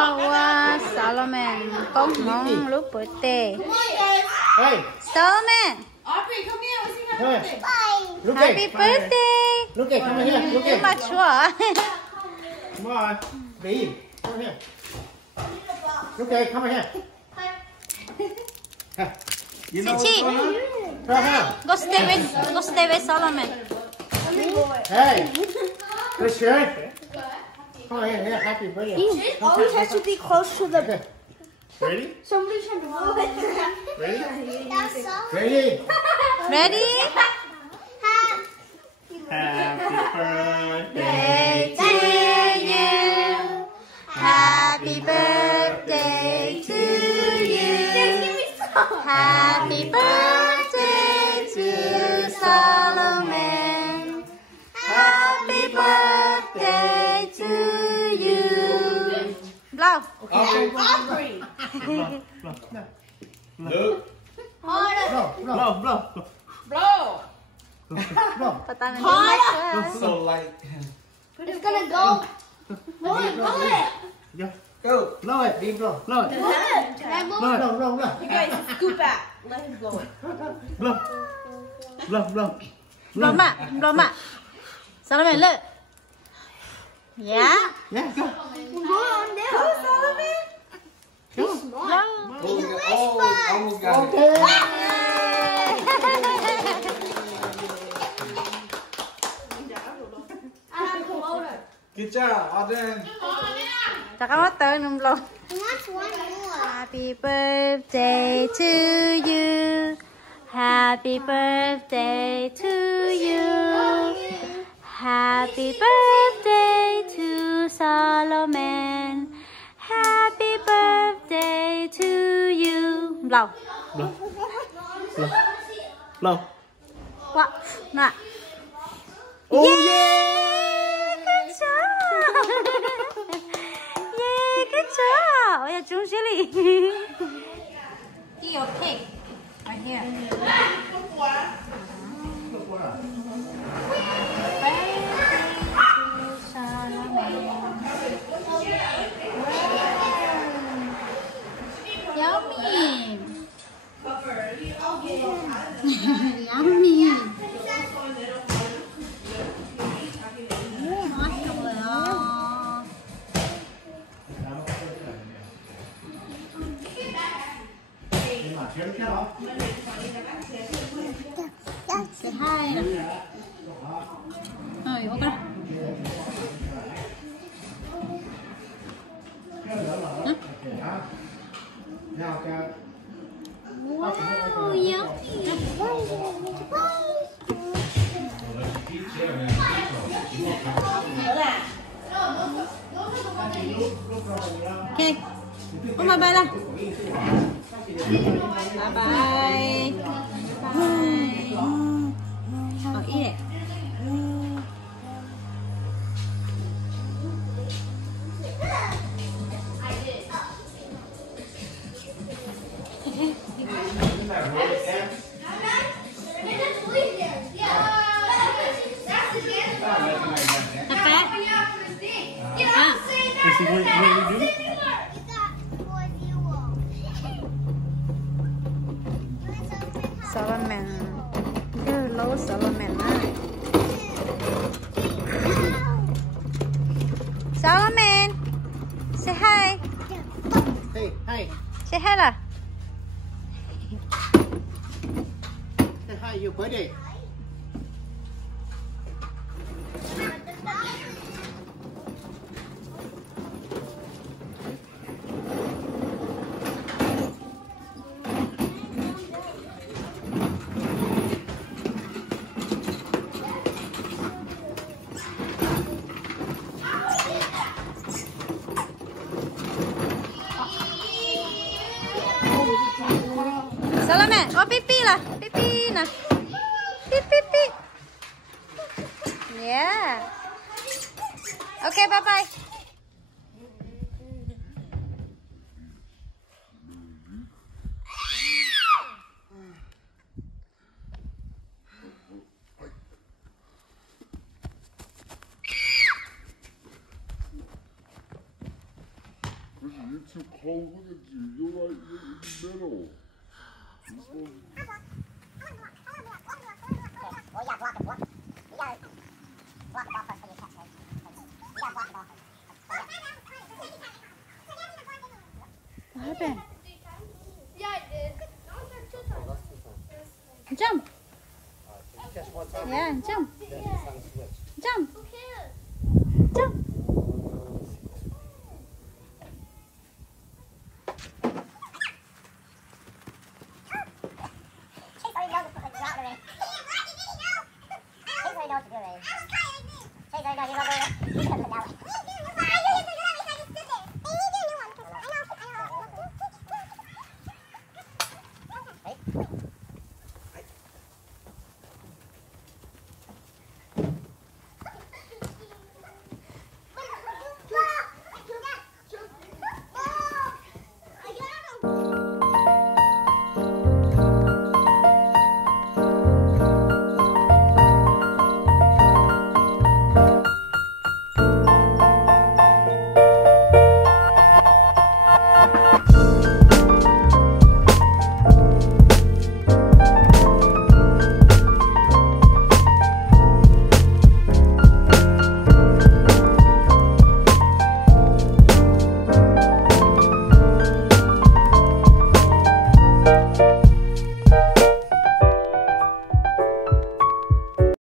Wow, Solomon. Con mong lúc birthday. Hey. Solomon. Aubrey, come here. Let's sing happy birthday. Happy birthday. Look at, come here. Look Too at. much work. Come on. Babe, come here. Look at, come here. You know Sichi. Come here. Go stay with Solomon. Hey. Christian. Come here. Happy birthday. It always has to be close to the. Okay. Ready? Somebody's trying to move it. Ready? Ready? Ready? Happy birthday. Day to you. Happy birthday to you. Happy birthday to Solomon. Happy birthday to you. Blow. Aubrey. Look. Harder. Blow. Blow. Patan So light. It's gonna go. Blow it. Go. Blow it. Babe, blow. Blow it. Can I move? Blow. You guys scoop back. Let him blow it. Blow. Blow ma. Solomon, look. Yeah. Yeah, go. Go on down. Go. Blow. Almost got it. Okay. I have to load it. Good job. All done. Chắc nó tới nung blow. What's one more? Happy birthday to you. Happy birthday to you. Happy birthday to Solomon. Happy birthday to you. Blow. Blow. What? Nè. Oh, Yeah! Good job! Yeah, good job! Oh, yeah, Jung Shili. Eat your cake. Right here. Yummy. Yummy. 맛있어요. Say hi. 이거 그래. 응? Wow, yummy. Okay. Bye bye lah. Bye bye. Bye. Oh, eat it. Is he what you do? Solomon. Hello, Solomon. Solomon. Say hi. Hey, hi. Say hi lah. Say hi, your birthday. Solomon, oh pipi lah. Pipi nah. Pipi. Yeah. Okay, bye-bye. too close. Look at you. You're like you're in the middle. You're supposed Well, you gotta block the ball. You gotta block the ball first before you catch it. You gotta block the ball first. What happened? Yeah, I did. Jump. Just one time. Yeah, jump. Then it's on the switch. Jump. Who cares? Jump. Chase already knows it's not the rain. Chase already knows what to do, Ray. Chase already knows you're gonna go there. He's gonna go that way.